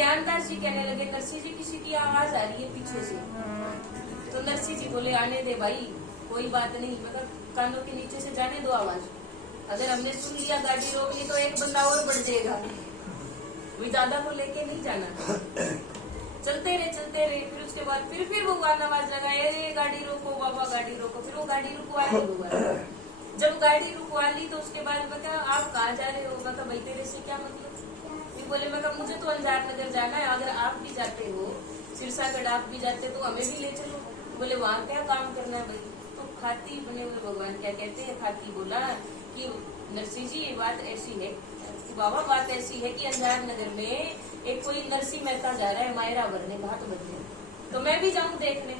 ज्ञानदास जी कहने लगे नरसिंह जी किसी की आवाज आ रही है पीछे से। तो नरसिंह जी बोले आने दे भाई, कोई बात नहीं, मतलब कानों के नीचे से जाने दो आवाज। अगर हमने सुन लिया गाड़ी रोक ली तो एक बंदा और बढ़ जाएगा, कोई ज्यादा को लेके नहीं जाना। चलते रहे। फिर उसके बाद फिर वो गाना आवाज लगाए, अरे गाड़ी रोको बाबा गाड़ी रोको। फिर वो गाड़ी रुकवा ली दोबारा। जब गाड़ी रुकवा ली तो उसके बाद मैं कहा आप कहाँ जा रहे हो? मैं कहा भाई तेरे से क्या मतलब? फिर बोले मैं कहा मुझे तो अंजार नगर जाना है, अगर आप भी जाते हो सिरसागढ़ आप भी जाते तो हमें भी ले चलो। बोले वहाँ क्या काम करना है भाई? तो खाती बने हुए भगवान क्या कहते हैं, खाती बोला कि नरसिंह जी ये बात ऐसी है बाबा, बात ऐसी है कि अंजार नगर में एक कोई नरसिंह मेहता जा रहा है मायरा भरने घाट भरने, तो मैं भी जाऊं देखने।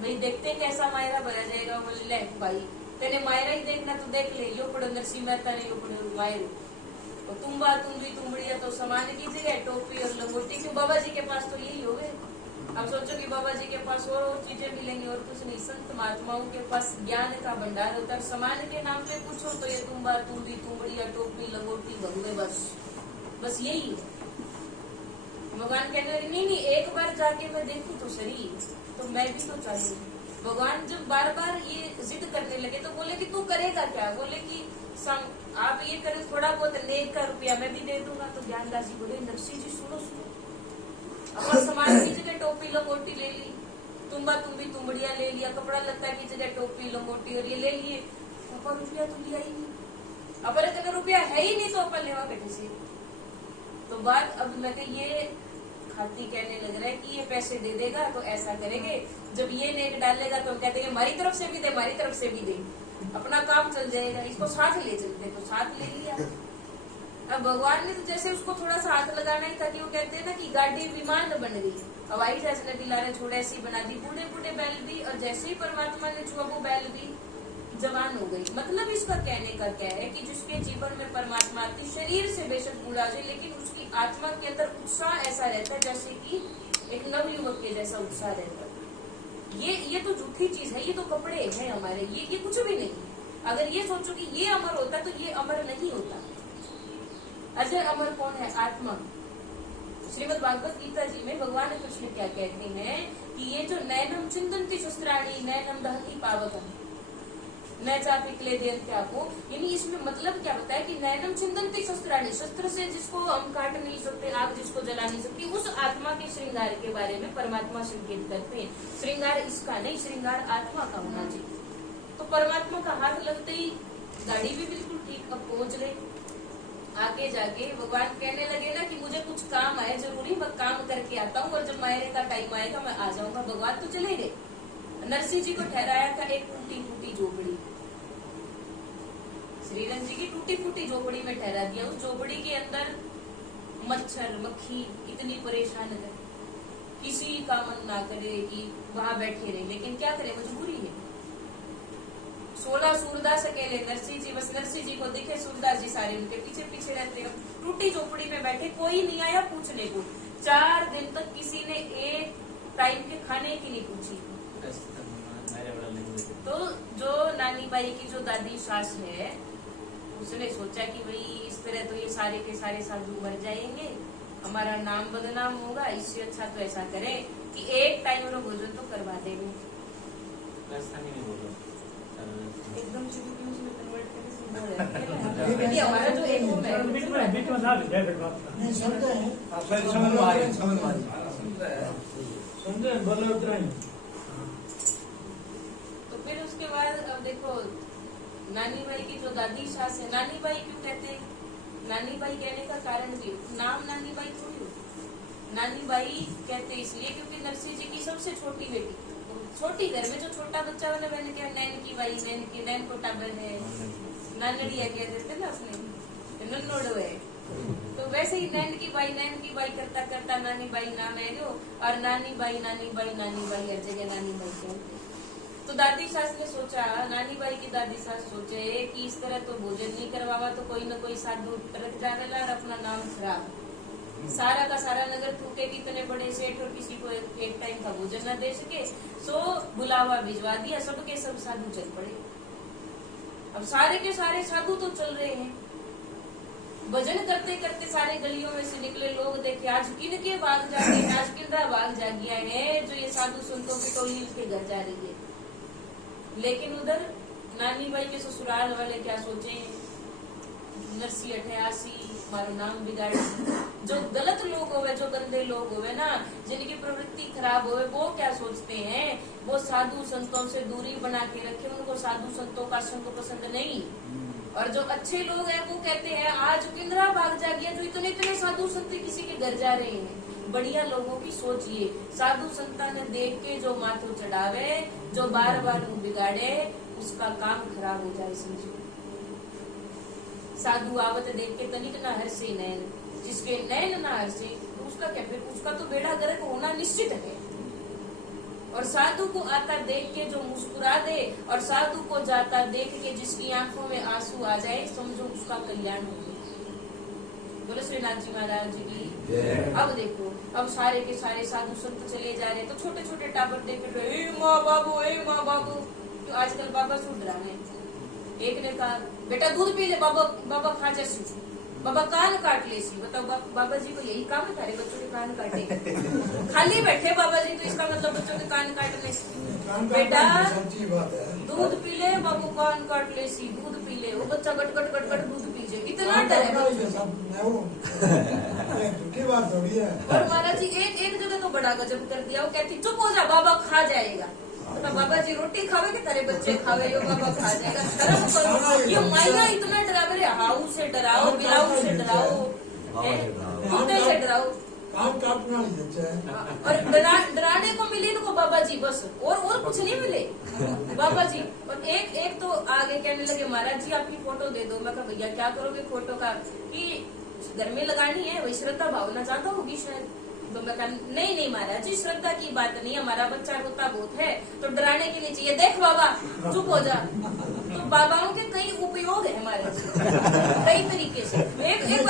भाई देखते हैं कैसा मायरा भरा जाएगा। बोले ले भाई तेने मायरा ही देखना तो देख ले, यो पड़ो नरसिंह मेहता ने, यो पड़ो मायरो, तो तुम्बा तुम्बी तुम्बड़िया तो समान की जगह टोपी और लंगोटी। क्यों बाबा जी के पास तो यही हो गए। अब सोचो कि बाबा जी के पास और चीजें मिलेंगी और कुछ नहीं। संत महात्माओं के पास ज्ञान का भंडार होता है। समान के नाम पे पूछो तो ये तुम्बा तुम्बी तुम्बड़िया टोपी लंगोटी भगवे, बस यही है। भगवान कहने लगे नहीं एक बार जाके मैं देखूं तो सही, तो मैं भी तो चाहूँ। भगवान जब बार बार ये जिद करने लगे तो बोले कि तू करेगा क्या? बोले कि आप ये करें थोड़ा बहुत नेक का रुपया मैं भी दे दूंगा। तो ज्ञानदास जी बोले नरसिंह जी सुनो, अपना सामान की जगह टोपी लंगोटी ले ली, तुम्बा तुम्बी तुम्बड़िया ले लिया, कपड़ा लत्ता की जगह टोपी लंगोटी और ये ले लिए, अपन रुपया तो लिया ही नहीं। अपन अगर रुपया है ही नहीं तो अपन लेवा कहीं से? तो बात अब लगे ये खाती कहने लग रहा है कि ये पैसे दे देगा तो ऐसा करेंगे, जब ये नेक डालेगा तो हम कहते हैं हमारी तरफ से भी दे, हमारी तरफ से भी दे, अपना काम चल जाएगा, इसको साथ ले चलते। तो साथ ले लिया। अब भगवान ने तो जैसे उसको थोड़ा सा हाथ लगाना ही था कि वो कहते हैं ना कि गाड़ी विमान बन गई, हवाई जहाज ने दिलाने छोड़े ऐसी बना दी, बूढ़े बूढ़े बैल भी, और जैसे ही परमात्मा ने छुआ वो बैल भी जवान हो गई। मतलब इसका कहने का क्या है कि जिसके जीवन में परमात्मा आती, शरीर से बेशक बूढ़ा जाए लेकिन उसकी आत्मा के अंदर उत्साह ऐसा रहता है जैसे कि एक नवयुवक के जैसा उत्साह रहता है। ये तो झूठी चीज है, ये तो कपड़े हैं हमारे, ये कुछ भी नहीं। अगर ये सोचो कि ये अमर होता तो ये अमर नहीं होता। अजर अमर कौन है? आत्मा। श्रीमद् भागवत गीता जी में भगवान कृष्ण क्या कहते हैं कि ये जो नैनम चिंतन्ति शस्त्राणि नैनम दहति पावकम् न चापि क्लेदयन्त्यापो, यानी इसमें मतलब क्या बताया कि नैनम चिंतन्ति शस्त्राणि, शस्त्र से जिसको हम काट नहीं सकते, आग जिसको जला नहीं सकती, उस आत्मा के श्रृंगार के बारे में परमात्मा संकेत करते हैं। श्रृंगार इसका नहीं, श्रृंगार आत्मा का होना चाहिए। तो परमात्मा का हाथ लगते ही गाड़ी भी बिल्कुल ठीक। अब पहुंच गए, आगे जाके भगवान कहने लगे ना कि मुझे कुछ काम है जरूरी, मैं काम करके आता हूँ और जब मायरे का टाइम आएगा मैं आ जाऊंगा। भगवान तो चले गए। नरसिंह जी को ठहराया था एक टूटी फूटी झोपड़ी, श्रीरंग जी की टूटी फूटी झोपड़ी में ठहरा दिया। उस झोपड़ी के अंदर मच्छर मक्खी इतनी परेशान है, किसी का मन ना करे कि वहां बैठे रहे, लेकिन क्या करे, मजबूरी है। 16 सूरदास अकेले, नरसिंह जी बस नरसिंह जी को दिखे, सूरदास जी सारे उनके पीछे पीछे रहते हैं। टूटी झोपड़ी में बैठे, कोई नहीं आया पूछने को। 4 दिन तक किसी ने एक टाइम के खाने की नहीं पूछी। तो जो नानी बाई की जो दादी सास है उसने सोचा कि भाई इस तरह तो ये सारे के सारे साधु मर जाएंगे, हमारा नाम बदनाम होगा, इससे अच्छा तो ऐसा करें कि एक टाइम वाला भोजन तो करवा देंगे। एकदम में कन्वर्ट करके हमारा जो एक तो फिर उसके बाद अब देखो नानी बाई की जो दादी सास है, नानी बाई क्यों कहते हैं? नानी बाई कहने का कारण भी, नाम नानी बाई थोड़ी हो, नानी बाई कहते इसलिए क्योंकि नरसिंह जी की सबसे छोटी बेटी, छोटी घर में जो छोटा बच्चा वाला बहन क्या, नैन की बाई, नैन की नैन कोटा बहन है, नानड़िया कह देते ना अपने, नन्नोड़ो है। तो वैसे ही नैन की बाई करता करता नानी बाई नाम है जो, और नानी बाई हर जगह नानी बाई कहते। तो दादी सास ने सोचा, नानी बाई की दादी सास सोचे कि इस तरह तो भोजन नहीं करवावा तो कोई न कोई साधु तरक जाने ला और अपना नाम खराब, सारा का सारा नगर टूटे, कितने बड़े सेठ और किसी को एक टाइम का भोजन न दे सके। सो बुलावा भिजवा दिया, सबके सब साधु चल पड़े। अब सारे के सारे साधु तो चल रहे हैं, भजन करते करते सारे गलियों में से निकले लोग देखे, आज किनके बाग जागे, आज किनरा बाग जागिया है जो ये साधु संतों की टोली के घर जा रही है। लेकिन उधर नानी बाई के ससुराल वाले क्या सोचे, नरसी 88 मारो नाम बिगाड़ी। जो गलत लोग होवे, जो गंदे लोग होवे ना, जिनकी प्रवृत्ति खराब होवे, वो क्या सोचते हैं, वो साधु संतों से दूरी बना के रखे, उनको साधु संतों का संग पसंद नहीं। और जो अच्छे लोग हैं वो कहते हैं आज किंद्रा भाग जा गया, जो इतने इतने साधु संत किसी के घर जा रहे हैं। बढ़िया लोगों की सोच ये, साधु संता ने देख के जो माथो चढ़ावे, जो बार बार मुंह बिगाड़े, उसका काम खराब हो जाए समझो। साधु आवत देख के तनिक ना हर्षे नैन, जिसके नैन ना हर्षे उसका क्या, फिर उसका तो बेड़ा गर्क होना निश्चित है। और साधु को आता देख के जो मुस्कुरा दे, और साधु को जाता देख के जिसकी आंखों में आंसू आ जाए, समझो उसका कल्याण हो गया। बोले श्री नाथ जी महाराज की। अब देखो, अब सारे के सारे साधु संत चले जा रहे, तो छोटे छोटे टाबर देख रहे, माँ बाबू, ए माँ बाबू। तो आजकल बाबा सुन रहा है। एक ने कहा बेटा दूध पी ले, बाबा बाबा खा जा, बाबा कान काट ले सी। बताओ बाबा जी को यही काम है, सारे बच्चों के कान काटे। खाली बैठे बाबा जी, तो इसका मतलब बच्चों के कान काटने से। बेटा दूध पी ले, बाबू कान काट ले सी, दूध पी ले। वो बच्चा गट गट गट गट दूध पी जाए, इतना डर है। और महाराज जी एक जगह तो बड़ा गजब कर दिया, वो कहती चुप हो जा, बाबा खा जाएगा। तो बाबा जी रोटी खावे कि तेरे बच्चे खावे, यो बाबा खा जाएगा, शर्म करो। ये माया इतना डरावे, हाउ से डराओ, बिलाऊ से डराओ, कुत्ते से डराओ, और डराने को मिले इनको बाबा जी बस, और कुछ नहीं मिले बाबा जी। और एक तो आगे कहने लगे महाराज जी आपकी फोटो दे दो। मैं कहा भैया क्या करोगे फोटो का, कि घर में लगानी है, वही श्रद्धा भावना ज्यादा होगी शायद। तो मैं कहा नहीं महाराज जी श्रद्धा की बात नहीं, हमारा बच्चा रोता बहुत है तो डराने के लिए चाहिए। देख बाबा चुप हो जा। तो बाबाओं के कई उपयोग है हमारे कई तरीके से। एक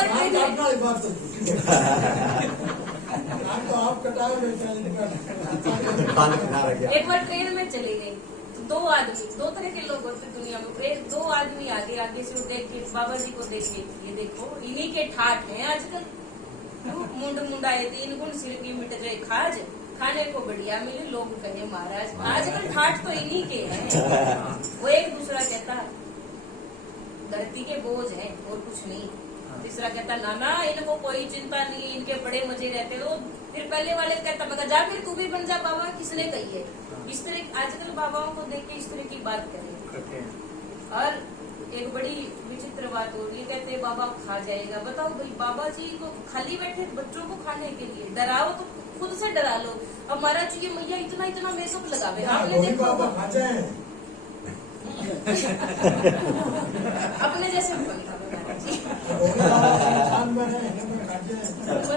बार ट्रेन में चले गए, दो आदमी, दो तरह के लोग होते दुनिया में। दो आदमी आगे से देख के बाबा जी को देख के, ये देखो इन्हीं के ठाठ हैं आजकल, मुंड मुंडाए 3 गुण सिर की मिट जाए खाज, खाने को बढ़िया मिले लोग कहे महाराज। आजकल ठाठ तो इन्हीं के हैं। वो एक दूसरा कहता धरती के बोझ हैं और कुछ नहीं। तीसरा कहता ना इनको कोई चिंता नहीं, इनके बड़े मजे रहते। तो फिर पहले वाले कहता बगा जा फिर तू भी बन जा बाबा, किसने कही है। इस तरह आजकल बाबाओं को देख के इस तरह की बात करें। और एक बड़ी विचित्र बात हो रही है, कहते हैं बाबा खा जाएगा। बताओ भाई बाबा जी को खाली बैठे बच्चों को खाने के लिए, डराओ तो खुद से डरा लो। अब महाराज जी मैया इतना इतना मेकअप लगावे, आपने देखो अपने जैसे मरे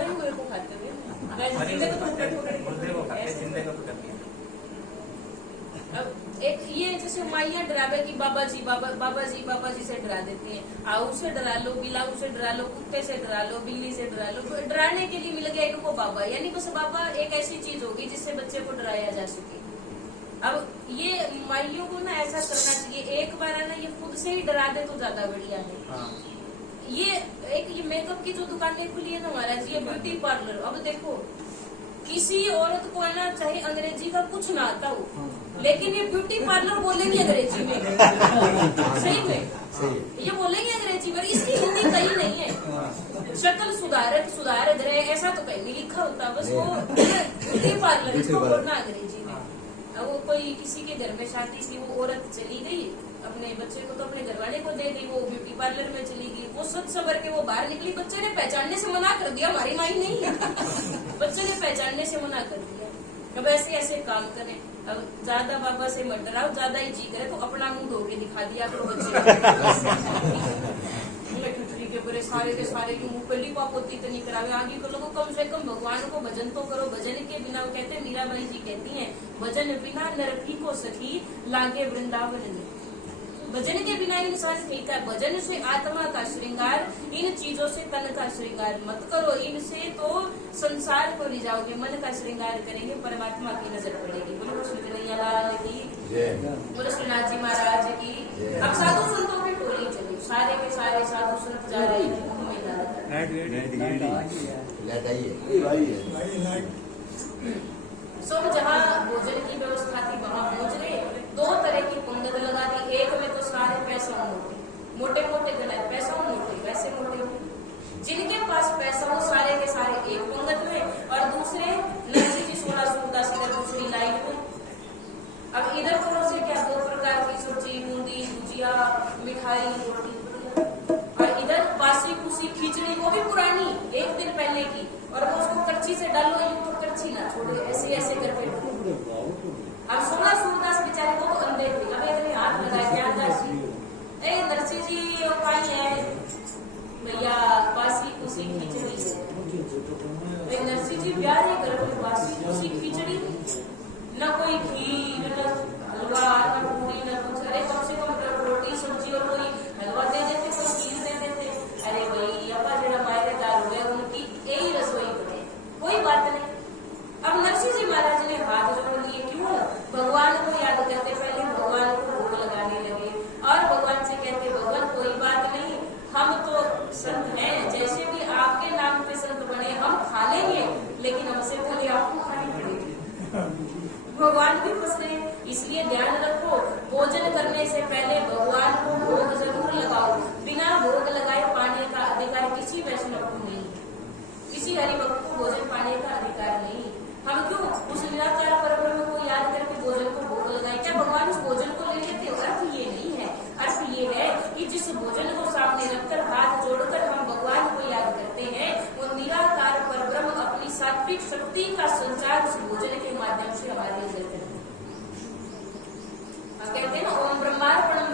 हुए को खाते हुए। अब एक ये जैसे माइया डरावे की बाबा जी से डरा देती हैं। आऊ से डरा लो, बिलाऊ से डरा लो, कुत्ते से डरा लो, बिल्ली से डरा लो। तो डराने के लिए मिल गया इनको बाबा, यानी बस बाबा एक ऐसी चीज होगी जिससे बच्चे को डराया जा सके। अब ये माइयों को ना ऐसा करना चाहिए, एक बार है ना ये खुद से ही डरा दे तो ज्यादा बढ़िया है। ये मेकअप की जो दुकानें खुली है ना महाराज, ये ब्यूटी पार्लर। अब देखो किसी औरत को है ना चाहे अंग्रेजी का कुछ ना आता हो, लेकिन ये ब्यूटी पार्लर बोलेंगे अंग्रेजी में। सही में ये बोलेंगे अंग्रेजी में, इसकी हिंदी कहीं नहीं है। शक्ल सुधार गृह ऐसा तो कहीं नहीं लिखा होता, बस वो ब्यूटी पार्लर इसको बोलना अंग्रेजी में। अब वो कोई किसी के घर में शादी थी, वो औरत चली गई अपने बच्चे को तो अपने घरवाले को दे गई, वो ब्यूटी पार्लर में चली गई। वो सच सबर के वो बाहर निकली, बच्चे ने पहचानने से मना कर दिया, हमारी माई नहीं है। बच्चे ने पहचानने से मना कर दिया। अब ऐसे काम करें। अब ज्यादा बाबा से मत डराओ, ज्यादा ही जी करे तो अपना मुंह धो के दिखा दिया करो बच्चे के पूरे सारे के सारे की मुंह पे लिपापोती तो नहीं करावे। आगे को लोगों कम से कम भगवान को भजन तो करो। भजन के बिना वो कहते हैं, मीराबाई जी कहती हैं, भजन बिना नरकी को सखी लागे वृंदावन नहीं। भजन के बिना इंसान फीका। भजन से आत्मा का श्रृंगार, इन चीजों से तन का श्रृंगार मत करो। इनसे तो संसार को ले जाओगे, मन का श्रृंगार करेंगे परमात्मा की नजर पड़ेगी। बोलो श्री कन्हैया लाल की, बोलो श्रीनाथ जी महाराज की। अब साधु संतों की टोली चली, सारे के सारे साधु संत जा रहे हैं। सब जहाँ भोजन की व्यवस्था थी वहाँ पहुँच गए। 2 तरह की पंगत लगा दी। एक में तो सारे पैसा मोटे मोटे गलाए, पैसा मोटे वैसे मोटे, जिनके पास पैसा हो सारे के सारे एक पंगत में, और दूसरे नरसी जी 16 सूरदास इधर दूसरी लाइन में। अब इधर परोसे क्या 2 प्रकार की सब्जी, बूंदी, भुजिया, मिठाई, रोटी, और इधर बासी कुसी खिचड़ी, वो भी पुरानी 1 दिन पहले की, और वो उसको कच्ची से डालो, यूं तो कच्ची ना छोड़े, ऐसे ऐसे करके। अब 16 सूरदास बेचारे को तो अंधे थे, अब इतने हाथ लगाए क्या दासी, ए नरसी जी पाई है भैया, बासी कुसी खिचड़ी है। नरसी जी प्यारे घर में बासी कुसी खिचड़ी, न कोई खीर, न हलवा, न पूरी, न कुछ। अरे कम से कम रोटी सब्जी और कोई हलवा दे देते, कोई खीर दे देते। अरे भाई अपा जरा मायरेदार हुए, उनकी यही रसोई बने, कोई बात नहीं। अब नरसिंह जी महाराज ने हाथ जोड़ लिए, क्यों? भगवान को याद करते, पहले भगवान को भोग लगाने लगे, और भगवान से कहते भगवान कोई बात नहीं, हम तो संत हैं, जैसे भी आपके नाम पे संत बने हम खा लेंगे, लेकिन हमसे पहले आपको खानी पड़ेगी। भगवान भी फंस गए, इसलिए ध्यान रखो, भोजन करने से पहले भगवान को भोग जरूर लगाओ। बिना भोग लगाए पाने का अधिकार किसी वैष्णव को नहीं, किसी हरिभक्त को भोजन पाने का अधिकार नहीं। हम क्यों उस निराकार परब्रह्म को याद करके भोजन को भोग लगाए? क्या भगवान उस भोजन को ले लेते? अर्थ ये नहीं है, अर्थ ये है कि जिस भोजन को सामने रखकर हाथ जोड़कर हम भगवान को याद करते हैं, वो निराकार परब्रह्म अपनी सात्विक शक्ति का संचार उस भोजन के माध्यम से हमारे लिए करते हैं। कहते हैं ना ओम ब्रह्मार्पणम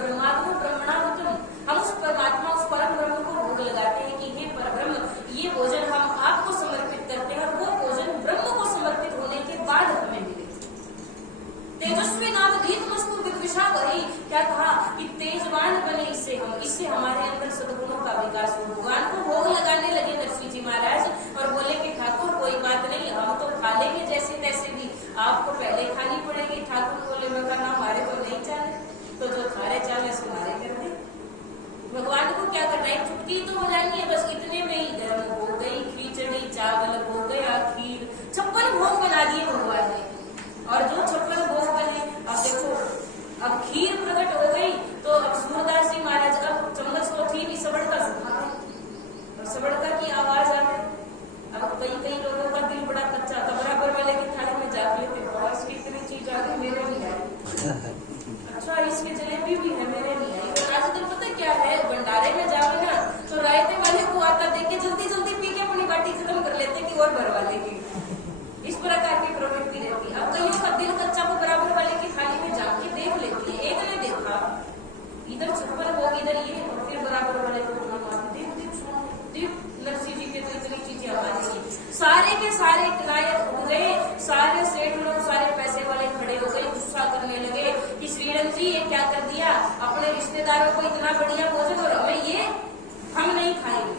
ब्रह्मात्म ब्रह्मणाहुतम, हम उस परमात्मा उस परम ब्रह्म को भोग लगाते हैं कि हे परब्रह्म, ये भोजन हम आपको समर्पित करते हैं, और वो भोजन ब्रह्म को समर्पित होने के बाद हमें मिले। तेजस्वी नाम दीप मस्तु विद्विषा वही, क्या कहा कि तेजवान बने इससे हमारे अंदर सद्गुणों का विकास हो। भगवान को भोग लगाने लगे नरसिंह जी महाराज, और बोले कि ठाकुर कोई बात नहीं, हम तो खा लेंगे जैसे तैसे भी, आपको पहले खानी पड़ेगी। ठाकुर बोले मैं कहना हमारे को नहीं चाले, तो जो थारे चाले सुनारे कर दे। भगवान को क्या करना है, चुटकी तो हो जाएंगे, बस इतने में ही धर्म हो गई, खिचड़ी चावल हो गया, खीर, 56 भोग बना दिए भगवान ने। और जो 56 भोग बने, अब देखो अब खीर प्रकट हो गई, तो अब सूरदास जी महाराज अब चम्मच तो थी नहीं, सबड़का सुखा है, और सबड़का की आवाज आ गई। अब कई लोगों का दिल बड़ा कच्चा था, बराबर वाले की थाली में जाके थे, और इसकी इतनी चीज आ गई, मेरे नहीं आई। अच्छा इसके जलेबी भी है, मेरे नहीं आई। आजकल पता क्या है, भंडारे में जाओगे ना तो रायते वाले को आता देख के जल्दी जल्दी पी के अपनी बाटी खत्म कर लेते कि और भरवा लेंगे, इस प्रकार की प्रवृत्ति रहती है। अब कईयों का दिल कच्चा को बराबर वाले की थाली में जाके देख लेती है। एक ने देखा इधर 56 भोग, इधर ये, और फिर बराबर वाले को देख नरसिंह जी के तो इतनी चीजें हमारी, सारे के सारे नायक हो गए, सारे सेठ लोग, सारे पैसे वाले खड़े हो गए, गुस्सा करने लगे कि श्रीरंग जी ये क्या कर दिया, अपने रिश्तेदारों को इतना बढ़िया भोजन और हमें ये, हम नहीं खाएंगे।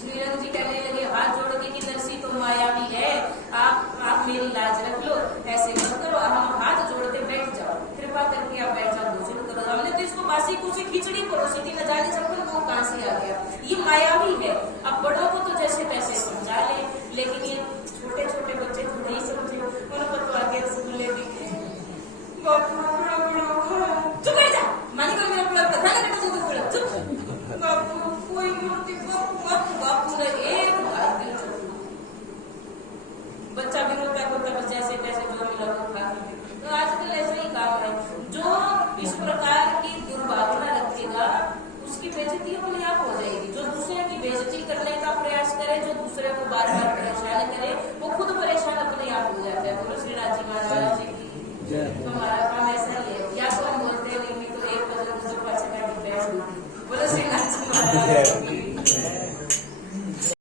श्रीरंग जी कहने लगे हाथ जोड़ के कि नरसिंह तो मायावी है, आप मेरी लाज रख लो, ऐसे मत करो, हम हाथ जोड़ते बैठ जाओ, कृपा करके आप बैठ जाओ, भोजन करो। हमने तो इसको बासी कुछ खिचड़ी परोसी थी, न जाने 56 वो कहां से आ गया, ये मायावी है। अब बड़ों को तो जैसे तैसे समझा ले, लेकिन ये छोटे छोटे बच्चे तो नहीं समझे, उनको तो आगे रसगुल्ले दिखे, चुप कर जा, मानी को मेरा पूरा प्रधान करता चुप बोला, चुप बापू कोई मूर्ति बापू ने एक बच्चा भी रोता रोता बस जैसे तैसे जो मिला वो खा के। तो आजकल ऐसा ही काम है, जो इस प्रकार की दुर्भावना रखेगा उसकी बेइज्जती अपने आप हो जाएगी। जो दूसरे की बेइज्जती करने का प्रयास करे, जो दूसरे को बार बार परेशान करे,